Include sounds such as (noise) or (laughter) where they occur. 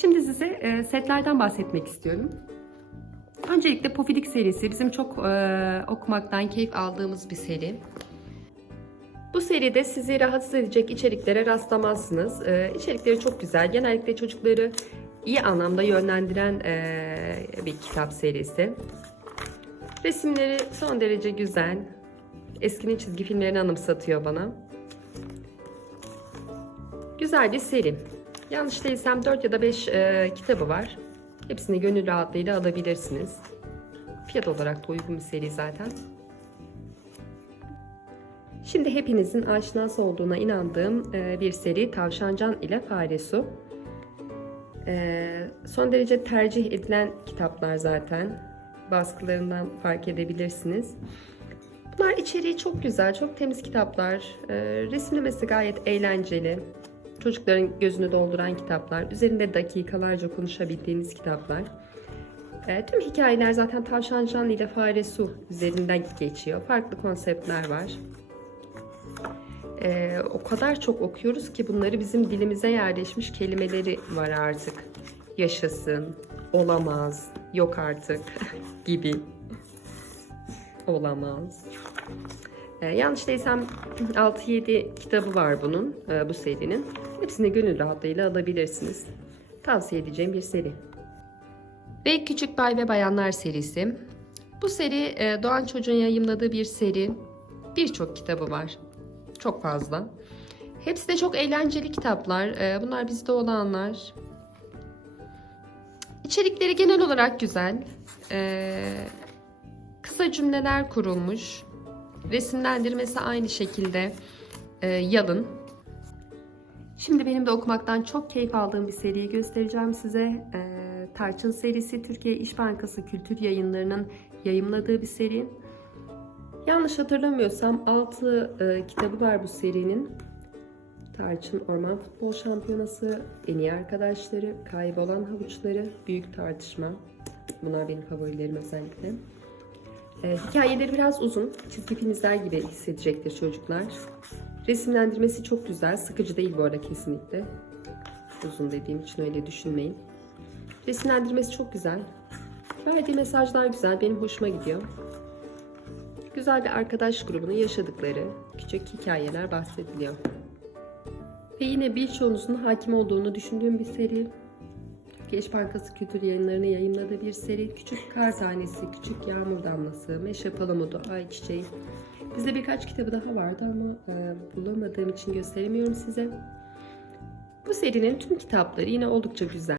Şimdi size e, setlerden bahsetmek istiyorum. Öncelikle Pofidik serisi bizim çok e, okumaktan keyif aldığımız bir seri. Bu seride sizi rahatsız edecek içeriklere rastlamazsınız. E, içerikleri çok güzel. Genellikle çocukları iyi anlamda yönlendiren e, bir kitap serisi. Resimleri son derece güzel. Eskinin çizgi filmlerini anımsatıyor bana. Güzel bir seri. Yanlış değilsem 4 ya da 5 e, kitabı var. Hepsini gönül rahatlığıyla alabilirsiniz. Fiyat olarak da uygun bir seri zaten. Şimdi hepinizin aşinası olduğuna inandığım e, bir seri Tavşancan ile Fare Su. E, son derece tercih edilen kitaplar zaten. Baskılarından fark edebilirsiniz. Bunlar içeriği çok güzel, çok temiz kitaplar. E, resimlemesi gayet eğlenceli. Çocukların gözünü dolduran kitaplar. Üzerinde dakikalarca konuşabildiğiniz kitaplar. E, tüm hikayeler zaten Tavşan Can ile Fare Su üzerinden geçiyor. Farklı konseptler var. E, o kadar çok okuyoruz ki bunları bizim dilimize yerleşmiş kelimeleri var artık. Yaşasın, olamaz, yok artık (laughs) gibi. Olamaz. Ee, yanlış değilsem 6-7 kitabı var bunun, e, bu serinin. Hepsini gönül rahatlığıyla alabilirsiniz. Tavsiye edeceğim bir seri. Ve Küçük Bay ve Bayanlar serisi. Bu seri e, Doğan Çocuğun yayımladığı bir seri. Birçok kitabı var. Çok fazla. Hepsi de çok eğlenceli kitaplar. E, bunlar bizde olanlar. İçerikleri genel olarak güzel. E, kısa cümleler kurulmuş. Resimlendirmesi aynı şekilde e, yalın. Şimdi benim de okumaktan çok keyif aldığım bir seriyi göstereceğim size. E, Tarçın serisi Türkiye İş Bankası Kültür Yayınları'nın yayımladığı bir seri. Yanlış hatırlamıyorsam 6 kitabı var bu serinin. Tarçın Orman Futbol Şampiyonası, En iyi Arkadaşları, Kaybolan Havuçları, Büyük Tartışma. Bunlar benim favorilerim özellikle. E, hikayeleri biraz uzun. Çizgi film izler gibi hissedecektir çocuklar. Resimlendirmesi çok güzel. Sıkıcı değil bu arada kesinlikle. Uzun dediğim için öyle düşünmeyin. Resimlendirmesi çok güzel. Verdiği mesajlar güzel. Benim hoşuma gidiyor. Güzel bir arkadaş grubunun yaşadıkları küçük hikayeler bahsediliyor. Ve yine birçoğunuzun hakim olduğunu düşündüğüm bir seri. Türkiye Bankası Kültür Yayınları'nı yayınladığı bir seri. Küçük Kar Tanesi, Küçük Yağmur Damlası, Meşe Palamudu, Ayçiçeği. Bizde birkaç kitabı daha vardı ama e, bulamadığım için gösteremiyorum size. Bu serinin tüm kitapları yine oldukça güzel.